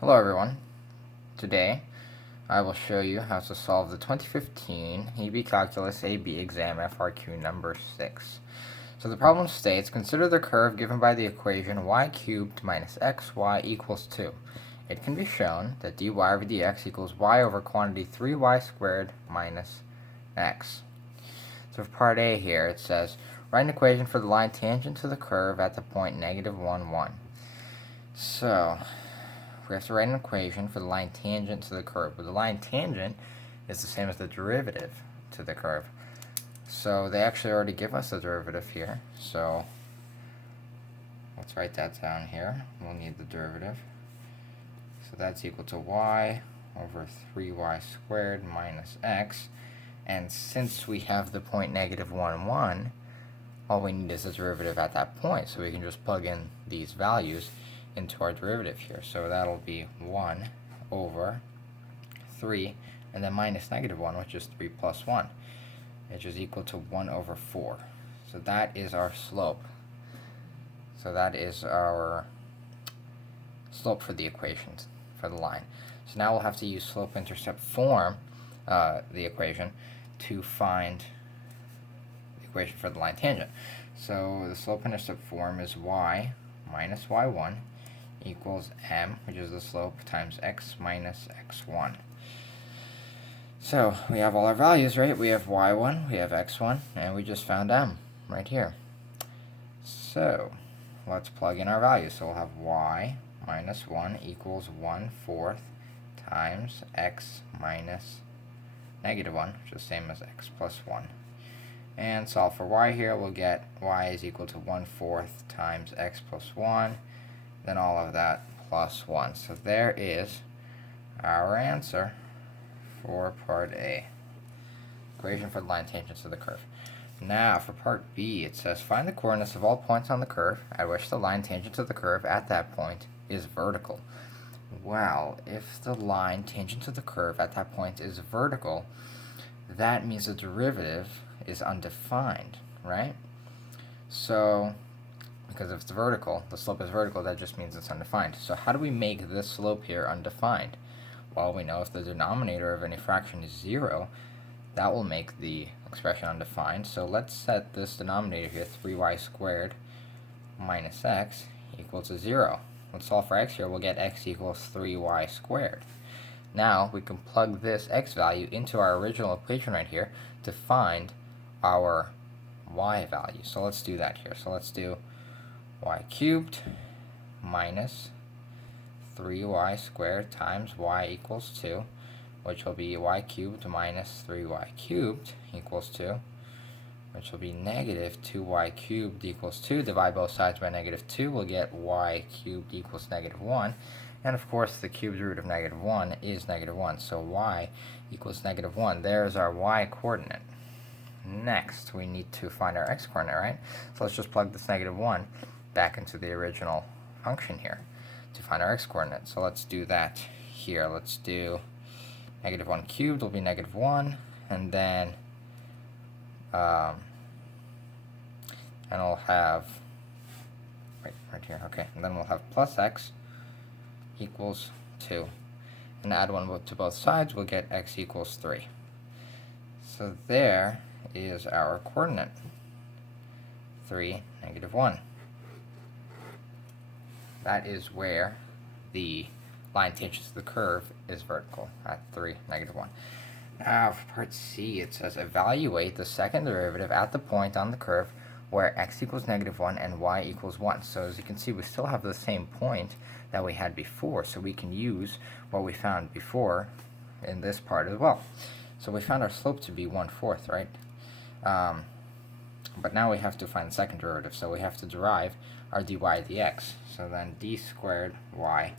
Hello everyone. Today I will show you how to solve the 2015 AP Calculus AB exam FRQ number 6. So the problem states, consider the curve given by the equation y cubed minus xy equals 2. It can be shown that dy over dx equals y over quantity 3y squared minus x. So for part A here it says, write an equation for the line tangent to the curve at the point -1, 1. So we have to write an equation for the line tangent to the curve. But the line tangent is the same as the derivative to the curve. So they actually already give us the derivative here. So let's write that down here. We'll need the derivative. So that's equal to y over 3y squared minus x. And since we have the point -1, 1, all we need is the derivative at that point. So we can just plug in these values into our derivative here. So that'll be 1 over 3 and then minus -1, which is 3 plus 1, which is equal to 1 over 4. So that is our slope. So that is our slope for the equations for the line. So now we'll have to use slope-intercept form, the equation, to find the equation for the line tangent. So the slope-intercept form is y minus y1 equals m, which is the slope, times x minus x1. So we have all our values, right? We have y1, we have x1, and we just found m right here. So let's plug in our values. So we'll have y minus 1 equals 1/4 times x minus -1, which is the same as x plus 1. And solve for y here, we'll get y is equal to 1/4 times x plus 1, then all of that plus 1. So there is our answer for part A. Equation for the line tangent to the curve. Now for part B, it says find the coordinates of all points on the curve at which the line tangent to the curve at that point is vertical. Well, if the line tangent to the curve at that point is vertical, that means the derivative is undefined, right? So because if it's vertical, the slope is vertical, that just means it's undefined. So how do we make this slope here undefined? Well, we know if the denominator of any fraction is 0, that will make the expression undefined. So let's set this denominator here, 3y squared minus x, equal to 0. Let's solve for x here. We'll get x equals 3y squared. Now we can plug this x value into our original equation right here to find our y value. So let's do that here. So let's do y cubed minus 3y squared times y equals 2, which will be y cubed minus 3y cubed equals 2, which will be negative 2y cubed equals 2. Divide both sides by -2, we'll get y cubed equals -1. And of course, the cubed root of -1 is -1, so y equals -1. There's our y coordinate. Next, we need to find our x coordinate, right? So let's just plug this -1 back into the original function here to find our x coordinate. So let's do that here. Let's do -1 cubed will be -1, and then and we'll have right here, okay, and then we'll have plus x equals 2, and add 1 to both sides, we'll get x equals 3. So there is our coordinate, 3, -1. That is where the line tangent to the curve is vertical, at 3, -1. Now for part C, it says evaluate the second derivative at the point on the curve where x equals -1 and y equals 1. So as you can see, we still have the same point that we had before, so we can use what we found before in this part as well. So we found our slope to be 1/4, right? But now we have to find the second derivative, so we have to derive our dy dx. So then d squared y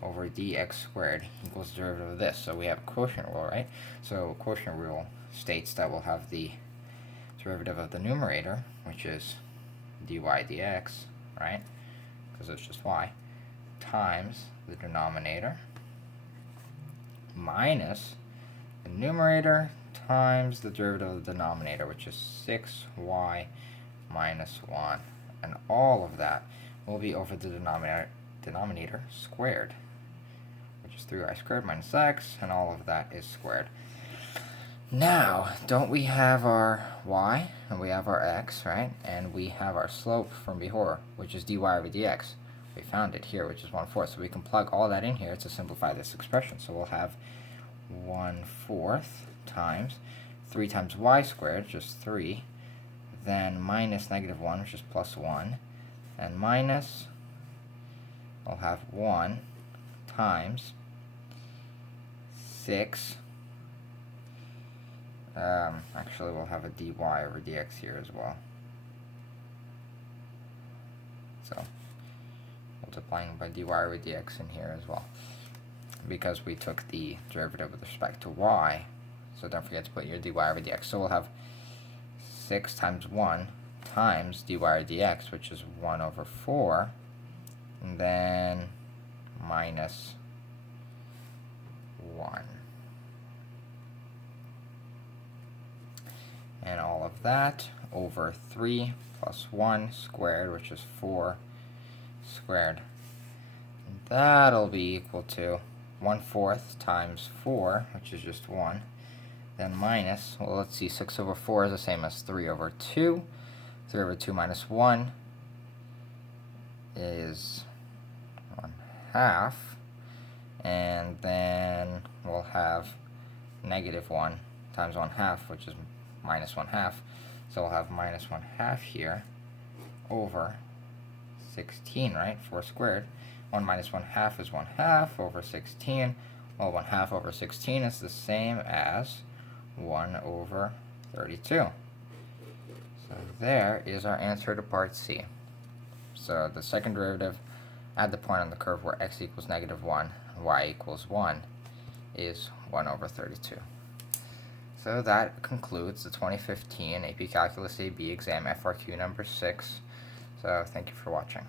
over dx squared equals the derivative of this. So we have a quotient rule, right? So quotient rule states that we'll have the derivative of the numerator, which is dy dx, right? Because it's just y, times the denominator minus the numerator times the derivative of the denominator, which is 6y minus 1. And all of that will be over the denominator squared. which is 3y squared minus x, and all of that is squared. Now, don't we have our y, and we have our x, right? And we have our slope from before, which is dy over dx. We found it here, which is 1/4. So we can plug all that in here to simplify this expression. So we'll have 1/4 times 3 times y squared, just 3, then minus -1, which is plus 1, and minus, we'll have 1 times 6. Actually, we'll have a dy over dx here as well. So, multiplying by dy over dx in here as well, because we took the derivative with respect to y. So don't forget to put your dy over dx. So we'll have 6 times 1 times dy over dx, which is 1/4, and then minus 1. And all of that over 3 plus 1 squared, which is 4 squared. And that'll be equal to 1/4 times 4, which is just 1. Then minus, well, let's see, 6/4 is the same as 3/2. 3/2 minus 1 is 1/2. And then we'll have -1 times 1/2, which is minus 1/2. So we'll have minus 1/2 here over 16, right? 4 squared. 1 minus 1/2 is 1/2 over 16. Well, 1/2 over 16 is the same as 1/32. So there is our answer to part C. So the second derivative at the point on the curve where x equals -1 and y equals 1 is 1/32. So that concludes the 2015 AP Calculus AB exam FRQ number 6. So thank you for watching.